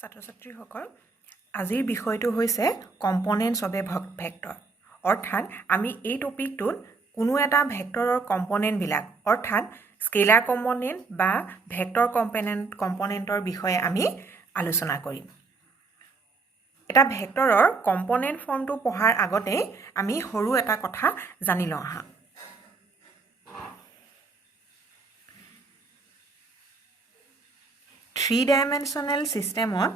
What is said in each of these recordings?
ছাত্ৰ-ছাত্ৰীসকল আজিৰ বিষয়টো হৈছে কম্পনেণ্টছ অফ এ ভেক্টৰ অৰ্থাৎ আমি এই টপিকটোত কোনো এটা ভেক্টৰৰ কম্পনেণ্টবিলাক অৰ্থাৎ স্কেলাৰ কম্পনেণ্ট বা ভেক্টৰ কম্পনেণ্টৰ বিষয়ে আমি আলোচনা কৰিম এটা ভেক্টৰৰ কম্পনেণ্ট ফৰ্মটো পঢ়াৰ আগতে আমি সৰু এটা কথা জানি লওঁ আহা থ্ৰী-ডাইমেনশ্যনেল চিষ্টেমত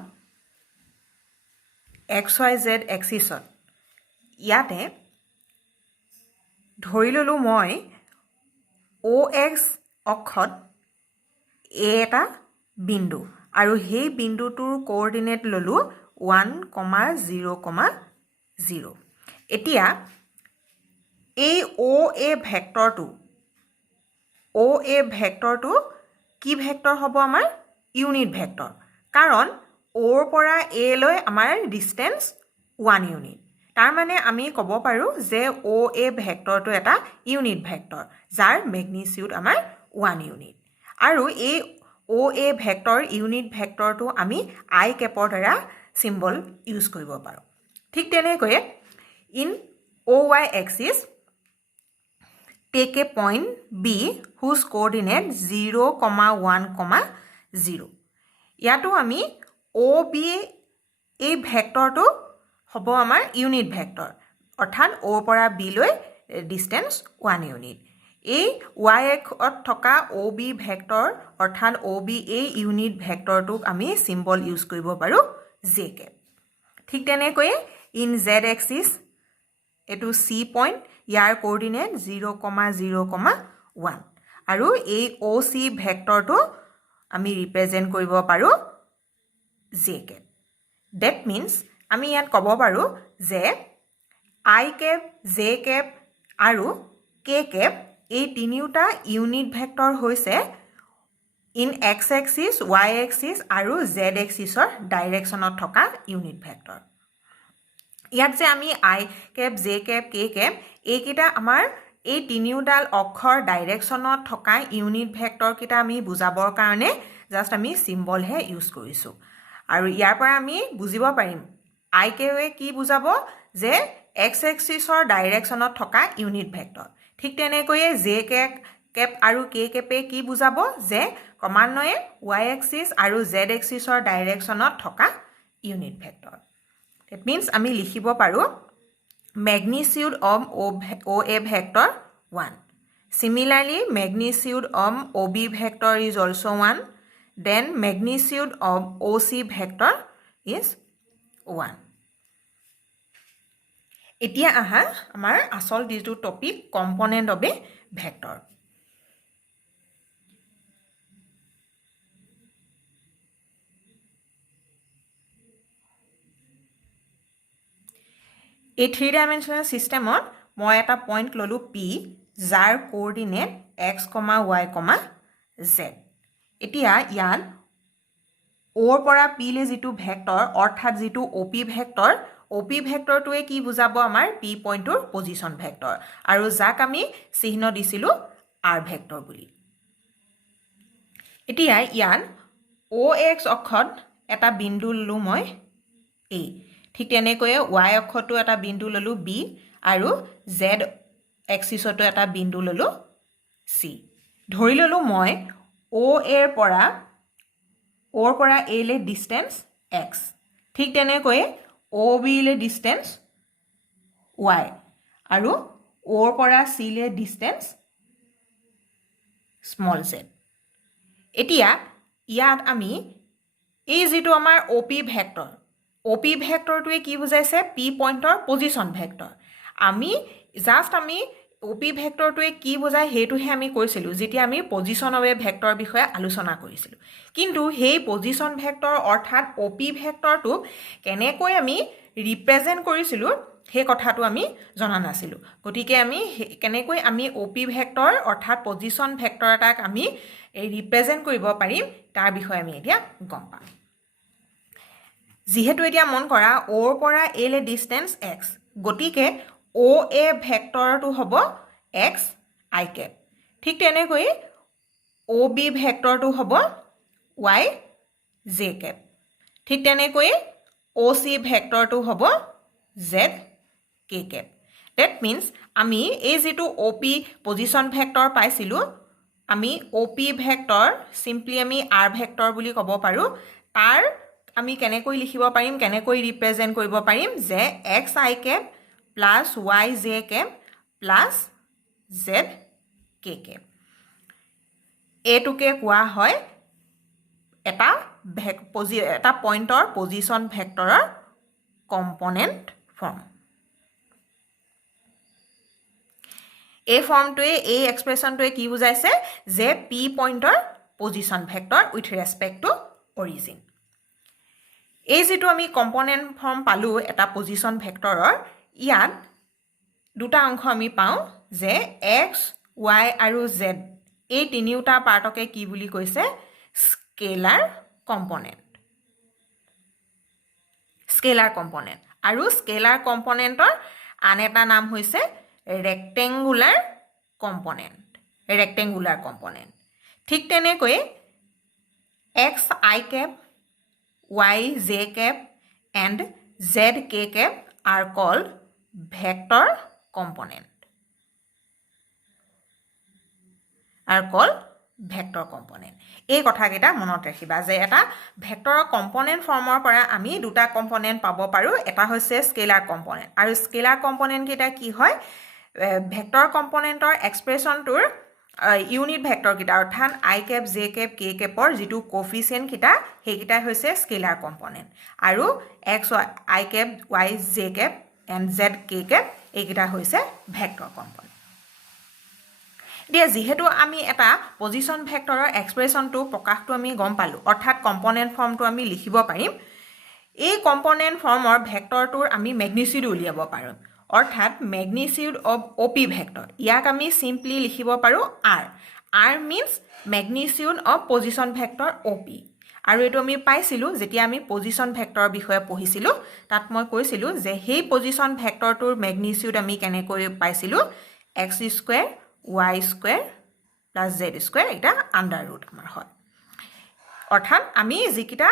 XYZ এক্সিছত ইয়াতে ধৰি ললোঁ মই OX অক্ষত A এটা বিন্দু আৰু সেই বিন্দুটোৰ কোঅৰ্ডিনেট ললোঁ 1,0,0 এতিয়া এই OA ভেক্টৰটো কি ভেক্টৰ হ'ব আমাৰ ইউনিট ভেক্টৰ কাৰণ ওৰ পৰা A লৈ আমাৰ ডিষ্টেন্স 1 ইউনিট তাৰ মানে আমি ক'ব পাৰোঁ যে OA ভেক্টৰটো এটা ইউনিট ভেক্টৰ যাৰ মেগনিটিউড আমাৰ 1 ইউনিট আৰু এই OA ভেক্টৰ ইউনিট ভেক্টৰটো আমি I কেপৰ দ্বাৰা সিম্বল ইউজ কৰিব পাৰোঁ ঠিক তেনেকৈ in OY axis take a point B whose coordinate 0,1,0 ইয়াতো আমি OB এই ভেক্টৰটো হ'ব আমাৰ ইউনিট ভেক্টৰ অৰ্থাৎ O পৰা B লৈ ডিষ্টেন্স 1 ইউনিট এই Y অক্ষত থকা OB ভেক্টৰ অৰ্থাৎ OB এই ইউনিট ভেক্টৰটোক আমি সিম্বল ইউজ কৰিব পাৰোঁ J কেপ ঠিক তেনেকৈ ইন Z এক্সিছ এটো C পইণ্ট ইয়াৰ কোঅৰ্ডিনেট 0,0,1 আৰু এই OC ভেক্টৰটো আমি ৰিপ্ৰেজেন্ট কৰিব পাৰোঁ J কেপ that means আমি ইয়াত ক'ব পাৰোঁ যে I কেপ J কেপ আৰু K কেপ এই তিনিটা ইউনিট ভেক্টৰ হৈছে in X axis Y axis আৰু Z এক্সিছৰ ডাইৰেকশ্যনত থকা ইউনিট ভেক্টৰ ইয়াত যে আমি I cap J cap K cap এইকেইটা আমাৰ এই তিনিওডাল অক্ষৰ ডাইৰেকশ্যনত থকা ইউনিট ভেক্টৰ কেইটা আমি বুজাবৰ কাৰণে জাষ্ট আমি সিম্বলহে ইউজ কৰিছোঁ আৰু ইয়াৰ পৰা আমি বুজিব পাৰিম I কেৱে কি বুজাব যে X এক্সিছৰ ডাইৰেকশ্যনত থকা ইউনিট ভেক্টৰ ঠিক তেনেকৈয়ে J কেপ আৰু K কেপে কি বুজাব যে ক্ৰমান্বয়ে Y এক্সিছ আৰু Z এক্সিছৰ ডাইৰেকশ্যনত থকা ইউনিট ভেক্টৰ that means আমি লিখিব পাৰোঁ magnitude of OA vector 1 similarly magnitude of OB vector is also 1 then magnitude of OC vector is 1 এতিয়া আহা আমাৰ আসল যিটো topic component of a vector এই থ্ৰী-ডাইমেনশ্যনেল চিষ্টেমত মই এটা পইণ্ট ললোঁ P যাৰ কোঅৰ্ডিনেট X, Y, Z এতিয়া ইয়াত ওৰ পৰা P লৈ যিটো ভেক্টৰ অৰ্থাৎ যিটো OP ভেক্টৰটোৱে কি বুজাব আমাৰ P পইণ্টৰ পজিশ্যন ভেক্টৰ আৰু যাক আমি চিহ্ন দিছিলোঁ R ভেক্টৰ বুলি এতিয়া ইয়াত OX অক্ষত এটা বিন্দু ললোঁ মই A ঠিক তেনেকৈয়ে Y অক্ষতো এটা বিন্দু ললোঁ B আৰু Z এক্সিছতো এটা বিন্দু ললোঁ C ধৰি ললোঁ মই OA পৰা A লৈ ডিষ্টেন্স X ঠিক তেনেকৈয়ে OB লৈ ডিষ্টেন্স Y আৰু O পৰা C লৈ ডিষ্টেন্স স্মল z এতিয়া ইয়াত আমি এই যিটো আমাৰ OP ভেক্টৰটোৱে কি বুজাইছে P পইণ্টৰ পজিশ্যন ভেক্টৰ আমি OP ভেক্টৰটোৱে কি বুজায় সেইটোহে আমি কৈছিলোঁ যেতিয়া আমি পজিশ্যন অফ এ ভেক্টৰ বিষয়ে আলোচনা কৰিছিলোঁ কিন্তু সেই পজিশ্যন ভেক্টৰ অৰ্থাৎ OP ভেক্টৰটোক কেনেকৈ আমি ৰিপ্ৰেজেন্ট কৰিছিলোঁ সেই কথাটো আমি জনা নাছিলোঁ গতিকে আমি কেনেকৈ আমি OP ভেক্টৰ অৰ্থাৎ পজিশ্যন ভেক্টৰ এটাক আমি ৰিপ্ৰেজেন্ট কৰিব পাৰিম তাৰ বিষয়ে আমি এতিয়া গম পাম যিহেতু এতিয়া মন কৰা O পৰা A লৈ ডিষ্টেন্স X গতিকে OA ভেক্টৰটো হ'ব X I কেপ ঠিক তেনেকৈ OB ভেক্টৰটো হ'ব Y J কেপ ঠিক তেনেকৈ OC ভেক্টৰটো হ'ব Z K cap. That means আমি এই যেটো OP পজিশন ভেক্টৰ পাইছিলো আমি OP ভেক্টৰ simply আমি R ভেক্টৰ বুলি ক'ব পাৰো তাৰ আমি কেনেকৈ লিখিব পাৰিম কেনেকৈ ৰিপ্ৰেজেন্ট কৰিব পাৰিম যে xi cap plus yj cap plus zk cap এটুকে কোৱা হয় এটা পইণ্টৰ পজিশন ভেক্টৰৰ কম্পোনেন্ট ফৰ্ম এই ফৰ্মটোৱে এই এক্সপ্ৰেছনটোৱে কি বুজাইছে যে p পইণ্টৰ position vector with respect to origin এই যেটো আমি কম্পোনেন্ট ফৰ্ম পালো এটা পজিশন ভেক্টৰৰ ইয়াত দুটা অংশ আমি পাও যে x y আৰু z এই তিনিটা পাৰ্টকে কি বুলি কৈছে স্কেলাৰ কম্পোনেন্ট আৰু স্কেলাৰ কম্পোনেন্টৰ আন এটা নাম হৈছে rectangular component ঠিক তেনেকৈ xi cap yj cap and zk cap are called vector component এই কথাকেইটা মনত ৰাখিবা যে এটা ভেক্টৰৰ কম্পোনেন্ট ফৰ্মৰ পৰা আমি দুটা কম্পোনেন্ট পাব পাৰো এটা হৈছে স্কেলাৰ কম্পোনেন্ট আৰু স্কেলাৰ কম্পোনেন্ট কেইটা কি হয় ভেক্টৰ কম্পোনেন্টৰ এক্সপ্ৰেছনটোৰ ইউনিট ভেক্টৰ কেইটা অৰ্থাৎ i cap j cap k capৰ যেটো কোএফিচিয়েন্ট কেইটা হেকিটা হৈছে স্কেলাৰ কম্পোনেন্ট আৰু x i cap y j cap and z k cap এইকেইটা হৈছে ভেক্টৰ কম্পোনেন্ট দিয়া যেহেতু আমি এটা পজিশন ভেক্টৰৰ এক্সপ্ৰেছনটো প্ৰকাশটো আমি গম পালো অৰ্থাৎ কম্পোনেন্ট ফৰ্মটো আমি লিখিব পাৰিম এই কম্পোনেন্ট ফৰ্মৰ ভেক্টৰটোৰ আমি ম্যাগনিটিউড উলিয়াব পাৰো অৰ্থাৎ ম্যাগনিটিউড অফ OP ভেক্টৰ ইয়াক আমি সিম্পলি লিখিব পাৰো R means magnitude of position vector OP আৰু এটো আমি পাইছিলো যেতিয়া আমি পজিশন ভেক্টৰৰ বিষয়ে পঢ়িছিলো তাত মই কৈছিলো যে হেই পজিশন ভেক্টৰটোৰ ম্যাগনিটিউড আমি কেনেকৈ পাইছিলো x square y square plus z square এটা আন্ডাৰ ৰুট আমাৰ হয় অৰ্থাৎ আমি যিকিটা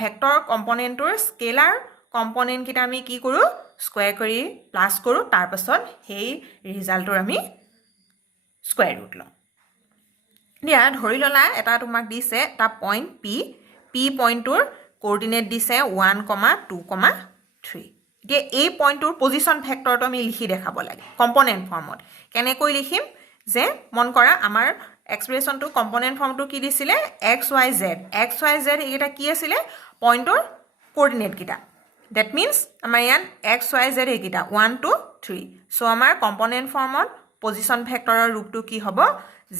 ভেক্টৰ কম্পোনেন্টৰ স্কেলাৰ কম্পোনেন্ট কিটা আমি কি কৰো স্কয়াৰ কৰি প্লাস কৰো তাৰ পাছত হেই ৰিজাল্টৰ আমি স্কয়াৰ ৰুট লওঁ দিয়া ধৰি ললা এটা তোমাক দিছে এটা পইণ্ট p পইণ্টৰ কোঅৰ্ডিনেট দিছে 1, 2, 3 এতিয়া এই পইণ্টৰ পজিশন ভেক্টৰটো আমি লিখি দেখাব লাগে কম্পোনেন্ট ফৰ্মত কেনেকৈ লিখিম যে মন কৰা আমাৰ এক্সপ্ৰেছনটো কম্পোনেন্ট ফৰ্মটো কি দিছিলে x y z এটা কি আছিল পইণ্টৰ কোঅৰ্ডিনেট কিটা that means আমাৰ ইয়াত x y z এইকিটা 1 2 3 সো আমাৰ কম্পোনেন্ট ফৰ্মত পজিশন ভেক্টৰৰ ৰূপটো কি হ'ব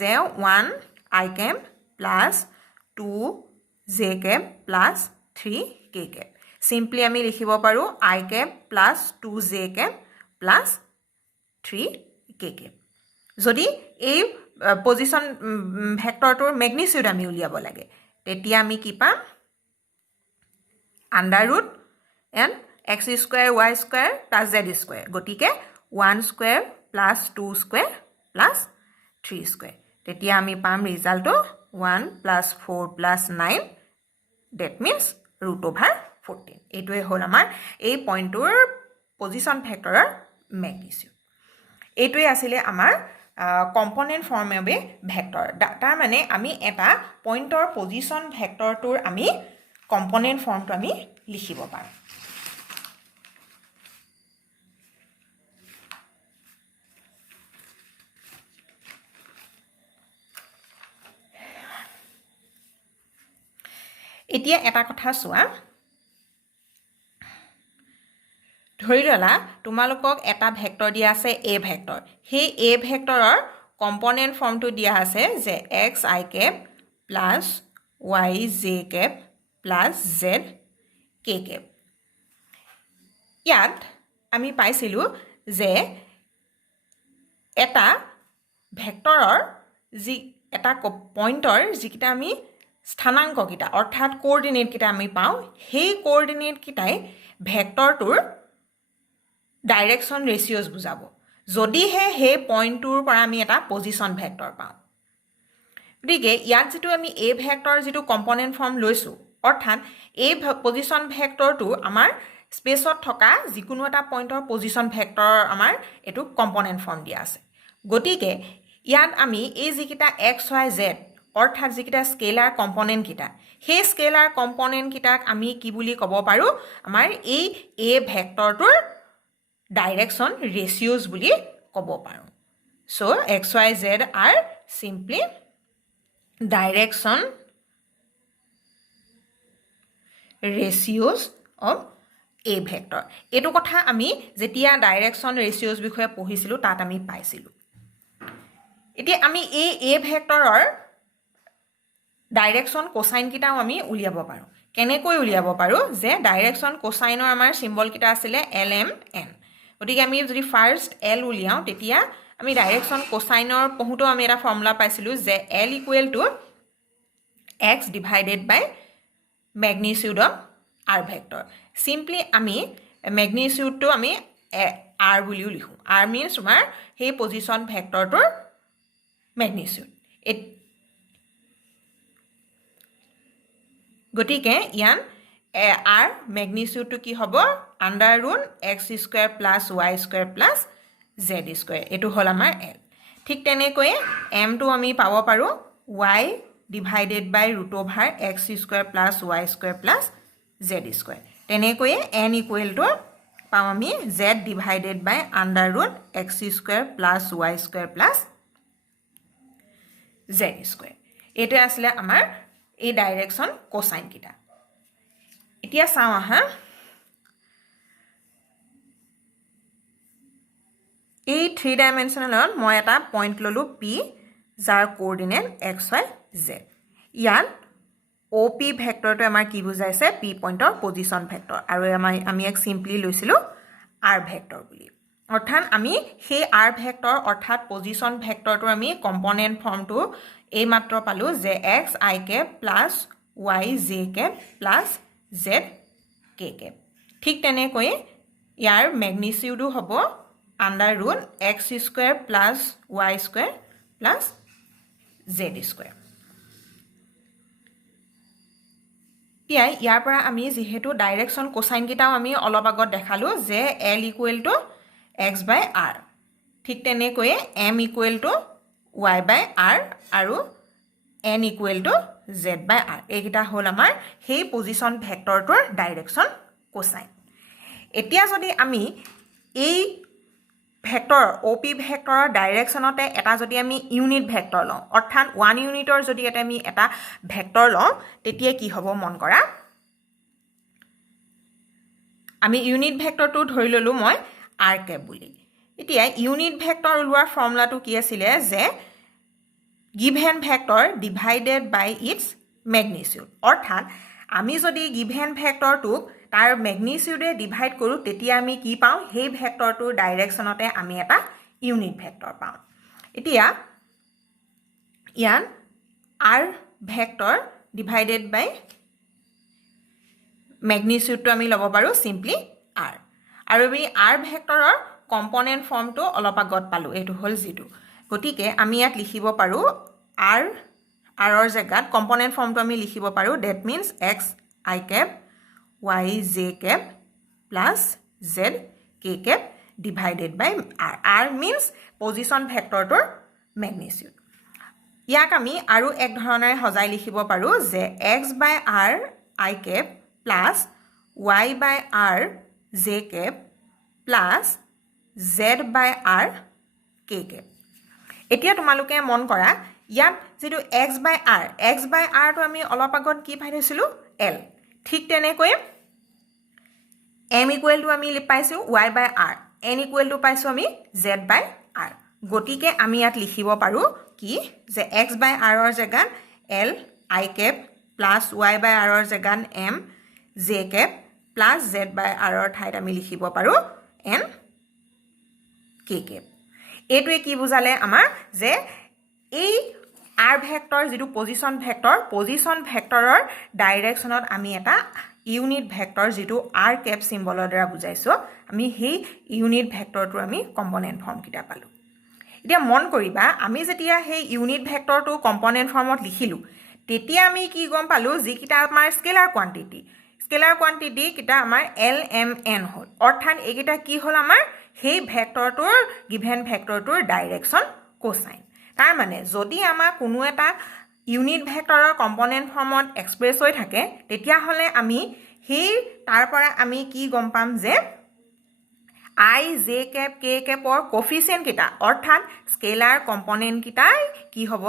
যে 1 i cap plus 2 j cap plus 3 k cap simply আমি লিখিব পাৰো i cap plus 2 j cap plus 3 k cap যদি এই পজিশন ভেক্টৰটোৰ ম্যাগনিটিউড আমি উলিয়াব লাগে তেতিয়া আমি কি পাম under root and x square y square plus z square গটিকে 1 square plus 2 square plus 3 square তেতিয়া আমি পাম ৰিজাল্টটো 1 plus 4 plus 9 that means √14 এইটোৱে হ'ল আমাৰ এই পইণ্টৰ পজিশন ভেক্টৰৰ ম্যাগনিটিউড এইটোৱে আছিল আমাৰ কম্পোনেন্ট ফৰ্মে ভেক্টৰ তাৰ মানে আমি এটা পইণ্টৰ পজিশন ভেক্টৰটোৰ আমি কম্পোনেন্ট ফৰ্মটো আমি লিখিব পাৰো এতিয়া এটা কথা চোৱা ধৰি ললা তোমালোকক এটা ভেক্টৰ দিয়া আছে a ভেক্টৰ সেই a ভেক্টৰৰ কম্পোনেন্ট ফৰ্মটো দিয়া আছে যে xi cap plus yj cap plus zk cap ইয়াত আমি পাইছিলো যে এটা ভেক্টৰৰ যি এটা পইণ্টৰ যিকিটা আমি স্থানাংক কিটা অৰ্থাৎ কোঅৰ্ডিনেট কিটা আমি পাও সেই কোঅৰ্ডিনেট কিটাই ভেক্টৰটোৰ ডাইৰেকশন ৰেশিওস বুজাব যদি হে পইণ্টটোৰ পৰা আমি এটা পজিশন ভেক্টৰ পাও গতিকে ইয়াত যেটো আমি a ভেক্টৰ যেটো কম্পোনেন্ট ফৰ্ম লৈছো অৰ্থাৎ এই পজিশ্যন ভেক্টৰটো আমাৰ স্পেচত থকা যিকোনো এটা পইণ্টৰ পজিশ্যন ভেক্টৰ আমাৰ এইটো কম্পনেণ্ট ফৰ্ম দিয়া আছে গতিকে ইয়াত আমি এই যিকেইটা এক্স ৱাই জেড অৰ্থাৎ যিকেইটা স্কেলাৰ কম্পনেণ্টকেইটা সেই স্কেলাৰ কম্পনেণ্টকেইটাক আমি কি বুলি ক'ব পাৰোঁ আমাৰ এই এ ভেক্টৰটোৰ ডাইৰেকশ্যন ৰেচিঅ'জ বুলি ক'ব পাৰোঁ so' x y z r simply direction ratios of a vector এইটো কথা আমি যেতিয়া ডাইৰেকশ্যন ৰেচিঅ'জ বিষয়ে পঢ়িছিলোঁ তাত আমি পাইছিলোঁ এতিয়া আমি এই এ ভেক্টৰৰ ডাইৰেকশ্যন কোচাইনকেইটাও আমি উলিয়াব পাৰোঁ কেনেকৈ উলিয়াব পাৰোঁ যে ডাইৰেকশ্যন কোচাইনৰ আমাৰ চিম্বলকেইটা আছিলে এল এম এন গতিকে আমি যদি ফাৰ্ষ্ট এল উলিয়াওঁ তেতিয়া আমি ডাইৰেকশ্যন কোচাইনৰ পঢ়োঁতেও আমি এটা ফৰ্মুলা পাইছিলোঁ যে l equal to x divided by magnitude of r vector simply আমি মেগনিচিউডটো আমি আৰ বুলিও লিখোঁ আৰ মিনছ তোমাৰ সেই পজিশ্যন ভেক্টৰটোৰ মেগনিচিউড গতিকে ইয়াত আৰ মেগনিচিউডটো কি হ'ব under root x square plus y square plus z square এইটো হ'ল আমাৰ এল ঠিক তেনেকৈয়ে এমটো আমি পাব পাৰোঁ y divided by root over x square plus y square plus z square তেনেকৈয়ে এন ইকুৱেল টু পাওঁ আমি z divided by under root x square plus y square plus z square এইটোৱে আছিলে আমাৰ এই ডাইৰেকশ্যন কোচাইনকেইটা এতিয়া চাওঁ আহা এই 3 ডাইমেনশ্যনেলত মই এটা পইণ্ট ল'লোঁ পি যাৰ কোঅৰ্ডিনেট এক্স ৱাই জেড ইয়াত অ' পি ভেক্টৰটো আমাৰ কি বুজাইছে পি পইণ্টৰ পজিশ্যন ভেক্টৰ আৰু আমি এক চিম্পলি লৈছিলোঁ আৰ ভেক্টৰ বুলি অৰ্থাৎ আমি সেই আৰ ভেক্টৰ অৰ্থাৎ পজিশ্যন ভেক্টৰটোৰ আমি কম্পনেণ্ট ফৰ্মটো এইমাত্ৰ পালোঁ যে x i cap plus y j cap plus z k cap ঠিক তেনেকৈ ইয়াৰ মেগনিচিউডো হ'ব under root x square plus y square plus z square এতিয়া ইয়াৰ পৰা আমি যিহেতু ডাইৰেকশ্যন কোচাইনকেইটাও আমি অলপ আগত দেখালোঁ যে l equal to x by r ঠিক তেনেকৈয়ে m equal to y by r আৰু n equal to z by r এইকেইটা হ'ল আমাৰ সেই পজিশ্যন ভেক্টৰটোৰ ডাইৰেকশ্যন কোচাইন এতিয়া যদি আমি এই ভেক্টৰ অ' পি ভেক্টৰৰ ডাইৰেকশ্যনতে এটা যদি আমি ইউনিট ভেক্টৰ লওঁ অৰ্থাৎ 1 ইউনিটৰ যদি আমি এটা ভেক্টৰ লওঁ তেতিয়া কি হ'ব মন কৰা আমি ইউনিট ভেক্টৰটো ধৰি ল'লোঁ মই আৰ কেপ বুলি এতিয়া ইউনিট ভেক্টৰ ওলোৱাৰ ফৰ্মুলাটো কি আছিলে যে given vector divided by its magnitude অৰ্থাৎ আমি যদি গিভেন ভেক্টৰটোক তাৰ মেগনিচিউডে ডিভাইড কৰোঁ তেতিয়া আমি কি পাওঁ সেই ভেক্টৰটোৰ ডাইৰেকশ্যনতে আমি এটা ইউনিট ভেক্টৰ পাওঁ এতিয়া ইয়াত আৰ ভেক্টৰ ডিভাইডেড বাই মেগনিচিউডটো আমি ল'ব পাৰোঁ চিম্পলি আৰ আৰু আমি আৰ ভেক্টৰৰ কম্পনেণ্ট ফৰ্মটো অলপ আগত পালোঁ এইটো হ'ল যিটো গতিকে আমি ইয়াত লিখিব পাৰোঁ আৰৰ জেগাত কম্পনেণ্ট ফৰ্মটো আমি লিখিব পাৰোঁ that means x i cap y j cap plus z k cap divided by r r means position ভেক্টৰটোৰ মেগনিচিউড ইয়াক আমি আৰু এক ধৰণেৰে সজাই লিখিব পাৰোঁ যে x by r i cap plus y by r j cap plus z by r k cap এতিয়া তোমালোকে মন কৰা ইয়াত যিটো এক্স বাই আৰটো আমি অলপ আগত কি পাই থৈছিলোঁ এল ঠিক তেনেকৈ এম ইকুৱেল টু আমি পাইছোঁ y by r n equal to পাইছোঁ আমি জেড বাই আৰ গতিকে আমি ইয়াত লিখিব পাৰোঁ কি যে এক্স বাই আৰৰ জেগাত l i cap plus y by আৰৰ জেগাত m j cap plus z by আৰৰ ঠাইত আমি লিখিব পাৰোঁ এন কে কেপ এইটোৱে কি বুজালে আমাৰ যে এই আৰ ভেক্টৰ যিটো পজিশ্যন ভেক্টৰৰ ডাইৰেকশ্যনত আমি এটা ইউনিট ভেক্টৰ যিটো আৰ কেপ চিম্বলৰ দ্বাৰা বুজাইছোঁ আমি সেই ইউনিট ভেক্টৰটোৰ আমি কম্পনেণ্ট ফৰ্মকেইটা পালোঁ এতিয়া মন কৰিবা আমি যেতিয়া সেই ইউনিট ভেক্টৰটো কম্পনেণ্ট ফৰ্মত লিখিলোঁ তেতিয়া আমি কি গম পালোঁ যিকেইটা আমাৰ স্কেলাৰ কোৱান্টিটি কেইটা আমাৰ LMN হ'ল অৰ্থাৎ এইকেইটা কি হ'ল আমাৰ সেই ভেক্টৰটোৰ গিভেন ভেক্টৰটোৰ ডাইৰেকশ্যন কোসাইন তাৰ মানে যদি আমাৰ কোনো এটা ইউনিট ভেক্টৰৰ কম্পনেণ্ট ফৰ্মত এক্সপ্ৰেছ হৈ থাকে তেতিয়াহ'লে আমি সেই তাৰ পৰা আমি কি গম পাম যে I, J cap, K capৰ কোফিচিয়েণ্ট কেইটা অৰ্থাৎ স্কেলাৰ কম্পনেণ্ট কেইটাই কি হ'ব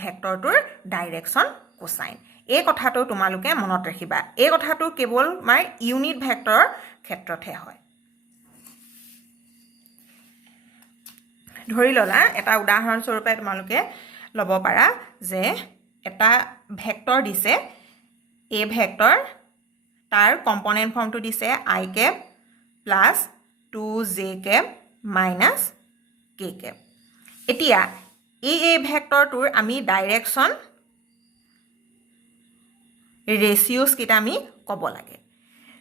ভেক্টৰটোৰ ডাইৰেকশ্যন কোসাইন এই কথাটো তোমালোকে মনত ৰাখিবা এই কথাটো কেৱল আমাৰ ইউনিট ভেক্টৰৰ ক্ষেত্ৰতহে হয় ধৰি ললা এটা উদাহৰণ স্বৰূপে তোমালোকে ল'ব পাৰা যে এটা ভেক্টৰ দিছে এ ভেক্টৰ তাৰ কম্পনেণ্ট ফৰ্মটো দিছে I cap plus 2j cap minus k cap এতিয়া এই ভেক্টৰটোৰ আমি ডাইৰেকশ্যন ৰেচিঅ'ছ কেইটা আমি ক'ব লাগে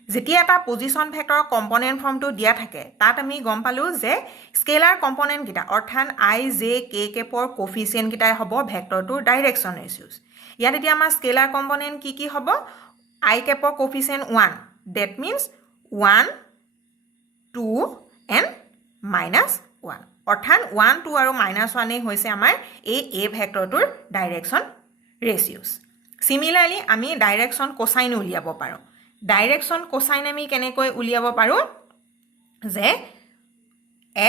যেতিয়া এটা পজিশ্যন ভেক্টৰৰ কম্পনেণ্ট ফৰ্মটো দিয়া থাকে তাত আমি গম পালোঁ যে স্কেলাৰ কম্পনেণ্ট কেইটা অৰ্থাৎ I, J, K capৰ কোফিচিয়েণ্ট কেইটাই হ'ব ভেক্টৰটোৰ ডাইৰেকশ্যন ৰেচিঅ'ছ ইয়াত এতিয়া আমাৰ স্কেলাৰ কম্পনেণ্ট কি হ'ব I capৰ কোফিচিয়েণ্ট 1 that means 1 2 and minus 1 অৰ্থাৎ 1 2 আৰু minus 1 হৈছে আমাৰ এই ভেক্টৰটোৰ ডাইৰেকশ্যন ৰেচিঅ'ছ সিমিলাৰলি আমি ডাইৰেকশ্যন কোসাইন উলিয়াব পাৰোঁ ডাইৰেকশ্যন কোসাইন আমি কেনেকৈ উলিয়াব পাৰোঁ যে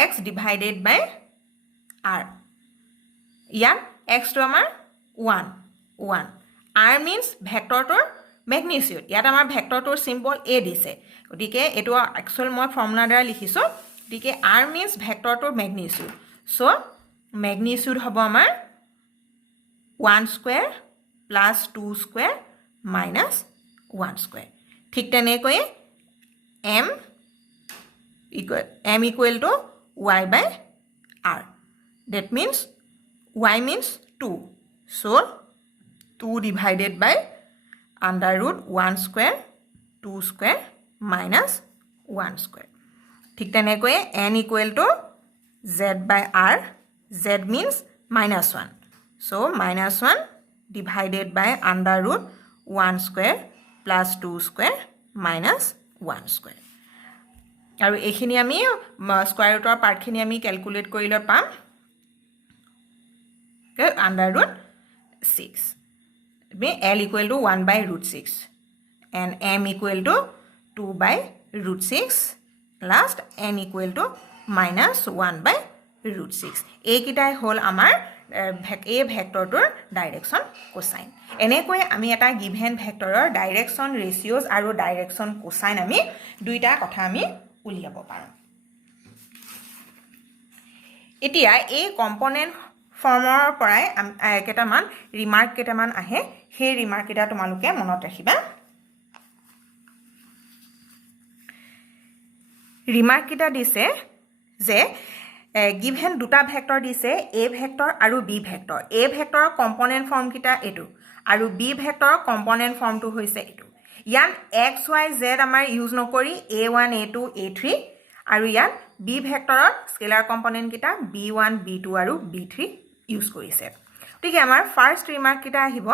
x ডিভাইডেড বাই r ইয়াত x টো আমাৰ 1 r মিন্স ভেক্টৰটোৰ ম্যাগনিটিউড ইয়াত আমাৰ ভেক্টৰটোৰ সিম্বল a দিছে গতিকে এটো একচুয়াল মই ফৰ্মুলা দ্বাৰা লিখিছো গতিকে r মিন্স ভেক্টৰটোৰ ম্যাগনিটিউড সো ম্যাগনিটিউড হ'ব আমাৰ 1 square plus 2 square minus 1 square ঠিক তেনেকৈ m equal to y by r that means y means 2 so 2 divided by under root 1 square 2 square minus 1 square ঠিক তেনেকৈ n equal to z by r z means minus 1 so minus 1 divided by under root 1 square plus 2 square minus 1 square আৰু এইখিনি আমি square ৰুটৰ পাৰ্টখিনি আমি calculate কৰিলে পাম under root 6 L equal to 1 by root 6 and m equal to 2 by root 6 last n equal to minus 1 by root 6 এইকিটাই হল আমাৰ এই ভেক্টৰটোৰ direction cosine এনেকৈ আমি এটা গিভেন ভেক্টৰৰ ডাইৰেকশ্যন ৰেচিঅ'ছ আৰু ডাইৰেকশ্যন কোসাইন আমি দুইটা কথা আমি উলিয়াব পাৰোঁ এতিয়া এই কম্পনেণ্ট ফৰ্মৰ পৰাই কেটামান ৰিমাৰ্ক কেটামান আহে সেই ৰিমাৰ্ক কেটা তোমালোকে মনত ৰাখিবা ৰিমাৰ্ক কেটা দিছে যে গিভেন দুটা ভেক্টৰ দিছে a ভেক্টৰ আৰু b ভেক্টৰ a ভেক্টৰৰ কম্পনেণ্ট ফৰ্ম কেটা এটো আৰু b ভেক্টৰৰ কম্পনেণ্ট ফৰ্মটো হৈছে এটো ইয়ান x y z আমাৰ ইউজ নকৰি a1 a2 a3 আৰু ইয়ান b ভেক্টৰৰ স্কেলাৰ কম্পনেণ্ট কেটা b1 b2 আৰু b3 ইউজ কৰিছে ঠিক আমাৰ ফাৰ্স্ট ৰিমাৰ্ক কেটা আহিব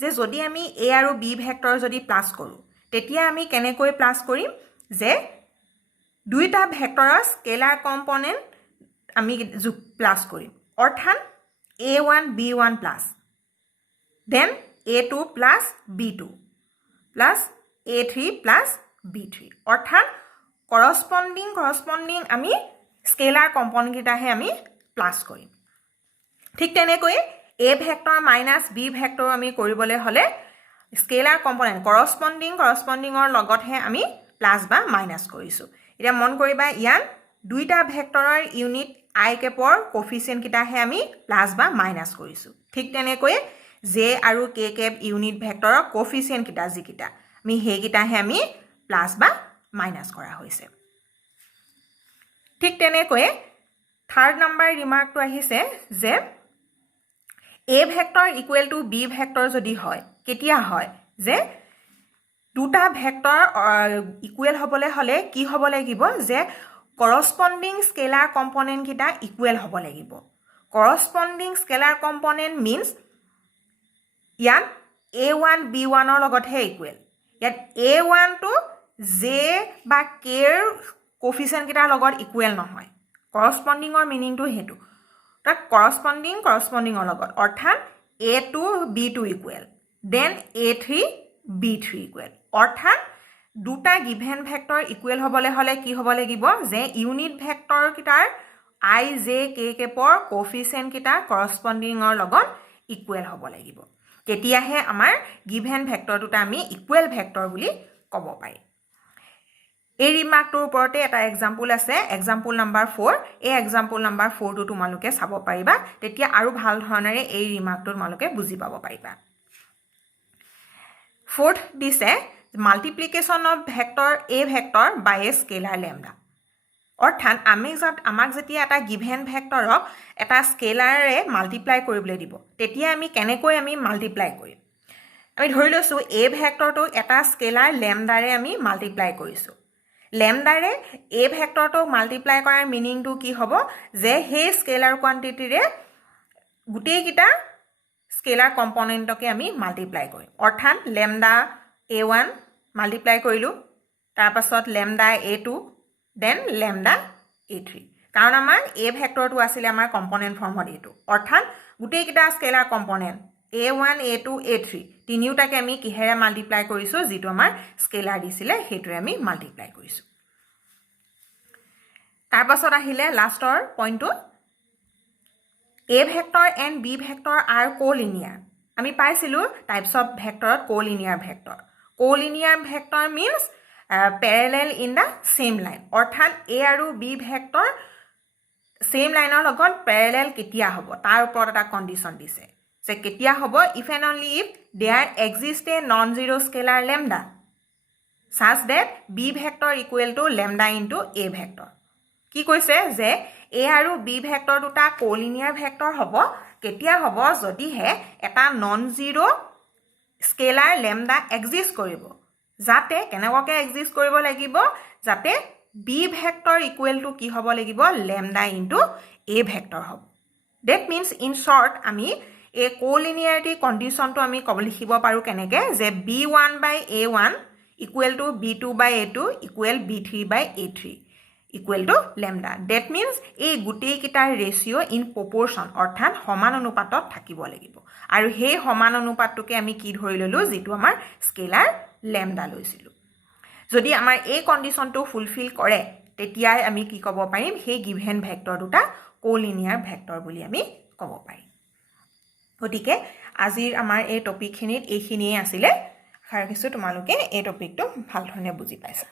যে যদি আমি a আৰু b ভেক্টৰ যদি প্লাস কৰো তেতিয়া আমি কেনেকৈ প্লাস কৰিম যে দুইটা ভেক্টৰৰ স্কেলাৰ কম্পনেণ্ট আমি প্লাস কৰিম অৰ্থাৎ a1 b1 plus then a2 plus b2 plus a3 plus b3 অৰ্থাৎ corresponding আমি স্কেলাৰ কম্পনেণ্ট কেটাহে আমি প্লাস কৰিম ঠিক তেনেকৈ a vector minus b vector আমি কৰিবলৈ হলে স্কেলাৰ কম্পনেণ্ট correspondingৰ লগতহে আমি প্লাস বা মাইনাস কৰিছো এতিয়া মন কৰিবা ইয়ান দুইটা ভেক্টৰৰ ইউনিট I capৰ কোফিচিয়েণ্ট কেটাহে আমি প্লাস বা মাইনাস কৰিছো ঠিক তেনেকৈ j আৰু k cap ইউনিট ভেক্টৰৰ কোফিচিয়েণ্ট কেটা যিকিটা আমি হেগিটাহে আমি প্লাস বা মাইনাস কৰা হৈছে ঠিক তেনেকৈ থাৰ্ড নাম্বাৰ ৰিমাৰ্কটো আহিছে যে a vector equal to b vector যদি হয় কেতিয়া হয় যে দুটা ভেক্টৰ ইকুৱেল হ'বলৈ হলে কি হ'ব লাগিব যে corresponding scalar component kita equal hobo lagibo corresponding scalar component means yan a1 b1 ৰ লগতহে ইকুৱেল ইয়াত a1 টো j বা k ৰ কোফিচিয়েন্ট কেইটাৰ লগত ইকুৱেল নহয় কৰস্পন্ডিঙৰ মিনিংটো হেতু তাক কৰস্পন্ডিঙৰ লগত অৰ্থাৎ a2 b2 equal then a3 b3 equal অৰ্থাৎ দুটা গিভেন ভেক্টৰ ইকুৱেল হ'বলৈ হলে কি হ'ব লাগিব যে ইউনিট ভেক্টৰ কেইটাৰ i j k কেপৰ কোফিচিয়েন্ট কেইটা কৰস্পন্ডিঙৰ লগত ইকুৱেল হ'ব লাগিব তেতিয়াহে আমাৰ গিভেন ভেক্টৰ দুটা আমি ইকুৱেল ভেক্টৰ বুলি ক'ব পাৰি এই ৰিমাৰ্কটোৰ ওপৰতে এটা এক্সাম্পল আছে এক্সাম্পল নাম্বাৰ 4 এই এক্সাম্পল নাম্বাৰ 4 টো তোমালোকে চাব পাৰিবা তেতিয়া আৰু ভাল ধৰণেৰে এই ৰিমাৰ্কটো তোমালোকে বুজি পাব পাৰিবা fourth দিছে multiplication of vector a vector by a scalar lambda অৰ্থাৎ আমাক যেতিয়া এটা গিভেন ভেক্টৰক এটা স্কেলাৰে মাল্টিপ্লাই কৰিবলৈ দিব তেতিয়া আমি কেনেকৈ মাল্টিপ্লাই কৰিম আমি ধৰি লৈছো a ভেক্টৰটো এটা স্কেলাৰ লেমডাৰে আমি মাল্টিপ্লাই কৰিছো লেমডাৰে a ভেক্টৰটো মাল্টিপ্লাই কৰাৰ মিনিংটো কি হ'ব যে সেই স্কেলাৰ কোৱান্টিটিৰে গুটেই কিটা স্কেলাৰ কম্পোনেন্টকে আমি মাল্টিপ্লাই কৰিম অৰ্থাৎ লেমডা a1 মাল্টিপ্লাই কৰিলো তাৰ পাছত lambda a2 then lambda a3 কাৰণ আমাৰ a ভেক্টৰটো আছিল আমাৰ কম্পোনেন্ট ফৰ্মত এটো অৰ্থাৎ গুটেই কিটা scalar component a1 a2 a3 তিনিওটাকে আমি কিহেৰে মাল্টিপ্লাই কৰিছো যেটো আমাৰ স্কেলাৰ দিছিলে হেতুৰে আমি মাল্টিপ্লাই কৰিছো তাৰ পাছত আহিলে লাষ্টৰ পইণ্টটো a vector and b vector r collinear আমি পাইছিলো টাইপস অফ ভেক্টৰত collinear vector means parallel in the same line অৰ্থাৎ a আৰু b ভেক্টৰ সেম লাইনৰ লগত parallel কেতিয়া হ'ব তাৰ ওপৰত এটা কন্ডিশন দিছে যে কেতিয়া হ'ব if and only if there exists a non-zero scalar lambda such that b vector equal to lambda into a vector কি কৈছে যে a আৰু b ভেক্টৰ দুটা কোলিনিয়াৰ ভেক্টৰ হ'ব কেতিয়া হ'ব যদিহে এটা non-zero scalar lambda exist কৰিব যাতে কেনেকৈ এক্সিষ্ট কৰিব লাগিব যাতে b ভেক্টৰ ইকুৱেল টু কি হ'ব লাগিব lambda into a ভেক্টৰ হ'ব that means in short আমি এই কোলিনিয়াৰিটি কন্ডিশনটো আমি লিখিব পাৰো কেনেকৈ যে b1 by a1 equal to b2 by a2 equal b3 by a3 equal to lambda that means এই গুটেই কিটাৰ ৰেশিও ইন প্ৰপৰশন অৰ্থাৎ সমান অনুপাতত থাকিব লাগিব আৰু সেই সমান অনুপাতটোকে আমি কি ধৰি ললো যেটো আমাৰ স্কেলাৰ লেমডা লৈছিলো যদি আমাৰ এই কন্ডিশনটো ফুলফিল কৰে তেতিয়াই আমি কি ক'ব পাৰিম সেই গিভেন ভেক্টৰ দুটা কোলিনিয়াৰ ভেক্টৰ বুলি আমি ক'ব পাৰিম গতিকে আজিৰ আমাৰ এই টপিকখিনিত এইখিনিয়ে আছিল আশা ৰাখিছো তোমালোকে এই টপিকটো ভাল ধৰণে বুজি পাইছা